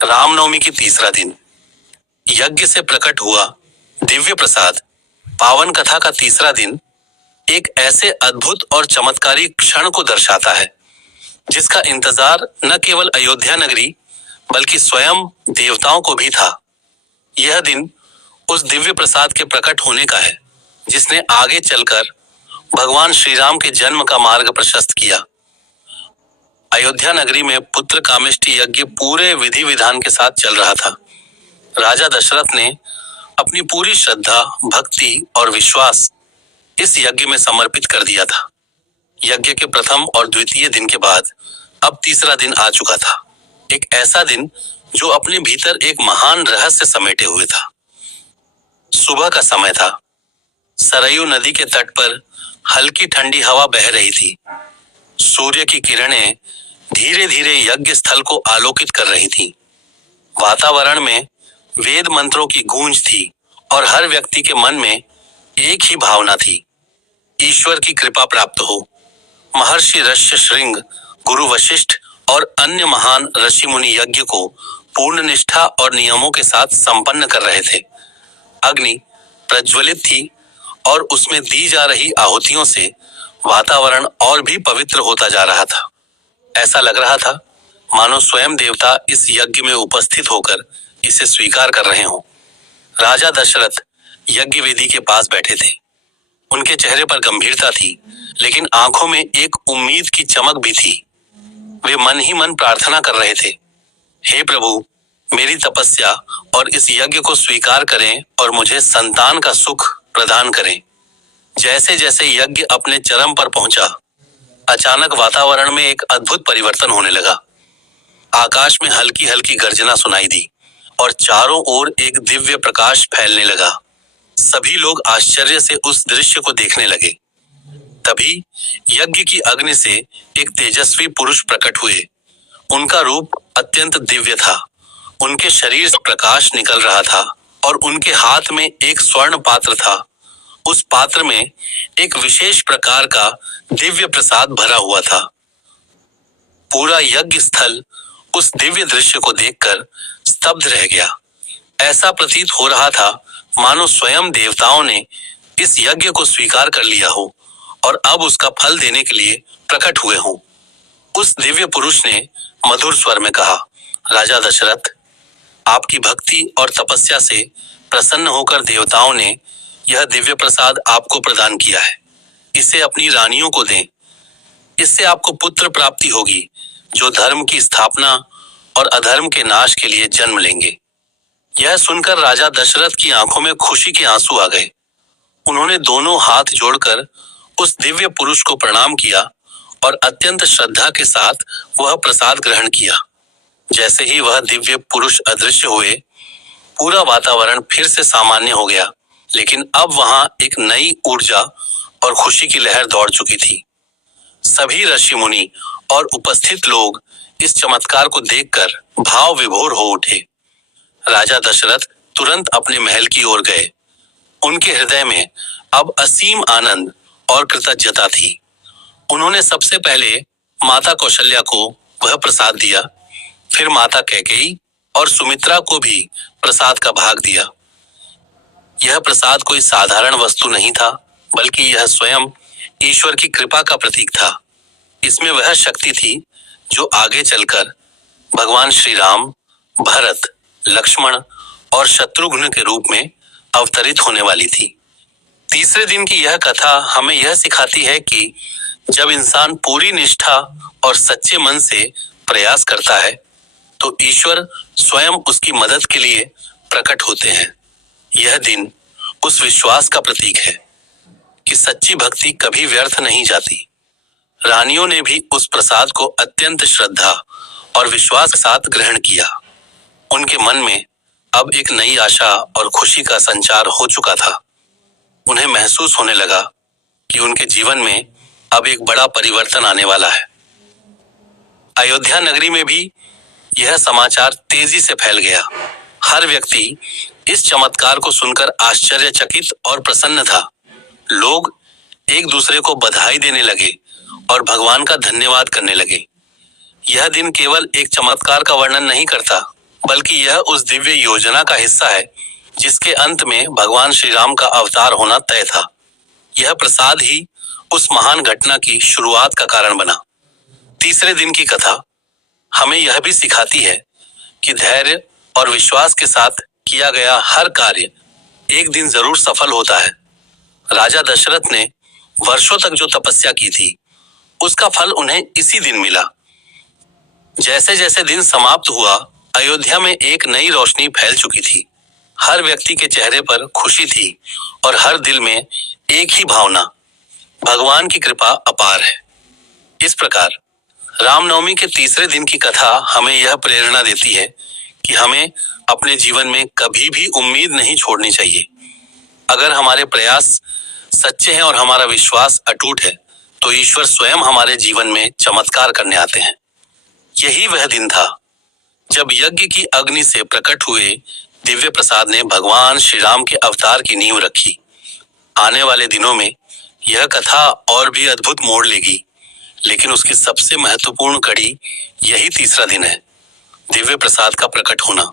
रामनवमी की तीसरा दिन। यज्ञ से प्रकट हुआ दिव्य प्रसाद। पावन कथा का तीसरा दिन एक ऐसे अद्भुत और चमत्कारी क्षण को दर्शाता है जिसका इंतजार न केवल अयोध्या नगरी बल्कि स्वयं देवताओं को भी था। यह दिन उस दिव्य प्रसाद के प्रकट होने का है जिसने आगे चलकर भगवान श्री राम के जन्म का मार्ग प्रशस्त किया। अयोध्या नगरी में पुत्र कामेष्टि यज्ञ पूरे विधि विधान के साथ चल रहा था। राजा दशरथ ने अपनी पूरी श्रद्धा, भक्ति और विश्वास इस यज्ञ में समर्पित कर दिया था। यज्ञ के प्रथम और द्वितीय दिन के बाद अब तीसरा दिन आ चुका था। एक ऐसा दिन जो अपने भीतर एक महान रहस्य समेटे हुए था। सुबह का समय था। सरयू नदी के तट पर हल्की ठंडी हवा बह रही थी। सूर्य की किरणें धीरे धीरे यज्ञ स्थल को आलोकित कर रही थीं। वातावरण में वेद मंत्रों की गूंज थी और हर व्यक्ति के मन में एक ही भावना थी, ईश्वर की कृपा प्राप्त हो। महर्षि ऋष्यशृंग, गुरु वशिष्ठ और अन्य महान ऋषि मुनि यज्ञ को पूर्ण निष्ठा और नियमों के साथ संपन्न कर रहे थे। अग्नि प्रज्वलित थी और उसमें दी जा रही आहुतियों से वातावरण और भी पवित्र होता जा रहा था। ऐसा लग रहा था मानो स्वयं देवता इस यज्ञ में उपस्थित होकर इसे स्वीकार कर रहे हों। राजा दशरथ यज्ञ वेदी के पास बैठे थे। उनके चेहरे पर गंभीरता थी, लेकिन आंखों में एक उम्मीद की चमक भी थी। वे मन ही मन प्रार्थना कर रहे थे, हे प्रभु, मेरी तपस्या और इस यज्ञ को स्वीकार करें और मुझे संतान का सुख प्रदान करें। जैसे जैसे यज्ञ अपने चरम पर पहुंचा, अचानक वातावरण में एक अद्भुत परिवर्तन होने लगा। आकाश में हल्की हल्की गर्जना सुनाई दी और चारों ओर एक दिव्य प्रकाश फैलने लगा। सभी लोग आश्चर्य से उस दृश्य को देखने लगे। तभी यज्ञ की अग्नि से एक तेजस्वी पुरुष प्रकट हुए। उनका रूप अत्यंत दिव्य था। उनके शरीर से प्रकाश निकल रहा था और उनके हाथ में एक स्वर्ण पात्र था। उस पात्र में एक विशेष प्रकार का दिव्य प्रसाद भरा हुआ था। पूरा यज्ञ स्थल उस दिव्य दृश्य को देखकर स्तब्ध रह गया। ऐसा प्रतीत हो रहा था मानो स्वयं देवताओं ने इस यज्ञ को स्वीकार कर लिया हो और अब उसका फल देने के लिए प्रकट हुए हों। उस दिव्य पुरुष ने मधुर स्वर में कहा, राजा दशरथ, आपकी भक्ति और तपस्या से प्रसन्न होकर देवताओं ने यह दिव्य प्रसाद आपको प्रदान किया है। इसे अपनी रानियों को दें। इससे आपको पुत्र प्राप्ति होगी जो धर्म की स्थापना और अधर्म के नाश के लिए जन्म लेंगे। यह सुनकर राजा दशरथ की आंखों में खुशी के आंसू आ गए। उन्होंने दोनों हाथ जोड़कर उस दिव्य पुरुष को प्रणाम किया और अत्यंत श्रद्धा के साथ वह प्रसाद ग्रहण किया। जैसे ही वह दिव्य पुरुष अदृश्य हुए, पूरा वातावरण फिर से सामान्य हो गया, लेकिन अब वहां एक नई ऊर्जा और खुशी की लहर दौड़ चुकी थी। सभी ऋषि मुनि और उपस्थित लोग इस चमत्कार को देखकर भाव विभोर हो उठे। राजा दशरथ तुरंत अपने महल की ओर गए। उनके हृदय में अब असीम आनंद और कृतज्ञता थी। उन्होंने सबसे पहले माता कौशल्या को वह प्रसाद दिया, फिर माता कैकेयी और सुमित्रा को भी प्रसाद का भाग दिया। यह प्रसाद कोई साधारण वस्तु नहीं था, बल्कि यह स्वयं ईश्वर की कृपा का प्रतीक था। इसमें वह शक्ति थी जो आगे चलकर भगवान श्री राम, भरत, लक्ष्मण और शत्रुघ्न के रूप में अवतरित होने वाली थी। तीसरे दिन की यह कथा हमें यह सिखाती है कि जब इंसान पूरी निष्ठा और सच्चे मन से प्रयास करता है तो ईश्वर स्वयं उसकी मदद के लिए प्रकट होते हैं। यह दिन उस विश्वास का प्रतीक है कि सच्ची भक्ति कभी व्यर्थ नहीं जाती। रानियों ने भी उस प्रसाद को अत्यंत श्रद्धा और विश्वास के साथ ग्रहण किया। उनके मन में अब एक नई आशा और खुशी का संचार हो चुका था। उन्हें महसूस होने लगा कि उनके जीवन में अब एक बड़ा परिवर्तन आने वाला है। अयोध्या नगरी में भी यह समाचार तेजी से फैल गया। हर व्यक्ति इस चमत्कार को सुनकर आश्चर्यचकित और प्रसन्न था। लोग एक दूसरे को बधाई देने लगे और भगवान का धन्यवाद करने लगे। यह दिन केवल एक चमत्कार का वर्णन नहीं करता, बल्कि यह उस दिव्य योजना का हिस्सा है जिसके अंत में भगवान श्री राम का अवतार होना तय था। यह प्रसाद ही उस महान घटना की शुरुआत का कारण बना। तीसरे दिन की कथा हमें यह भी सिखाती है कि धैर्य और विश्वास के साथ किया गया हर कार्य एक दिन जरूर सफल होता है। राजा दशरथ ने वर्षों तक जो तपस्या की थी, उसका फल उन्हें इसी दिन मिला। जैसे जैसे दिन समाप्त हुआ, अयोध्या में एक नई रोशनी फैल चुकी थी। हर व्यक्ति के चेहरे पर खुशी थी और हर दिल में एक ही भावना, भगवान की कृपा अपार है। इस प्रकार रामनवमी के तीसरे दिन की कथा हमें यह प्रेरणा देती है कि हमें अपने जीवन में कभी भी उम्मीद नहीं छोड़नी चाहिए। अगर हमारे प्रयास सच्चे हैं और हमारा विश्वास अटूट है, तो ईश्वर स्वयं हमारे जीवन में चमत्कार करने आते हैं। यही वह दिन था जब यज्ञ की अग्नि से प्रकट हुए दिव्य प्रसाद ने भगवान श्री राम के अवतार की नींव रखी। आने वाले दिनों में यह कथा और भी अद्भुत मोड़ लेगी, लेकिन उसकी सबसे महत्वपूर्ण कड़ी यही तीसरा दिन है, दिव्य प्रसाद का प्रकट होना।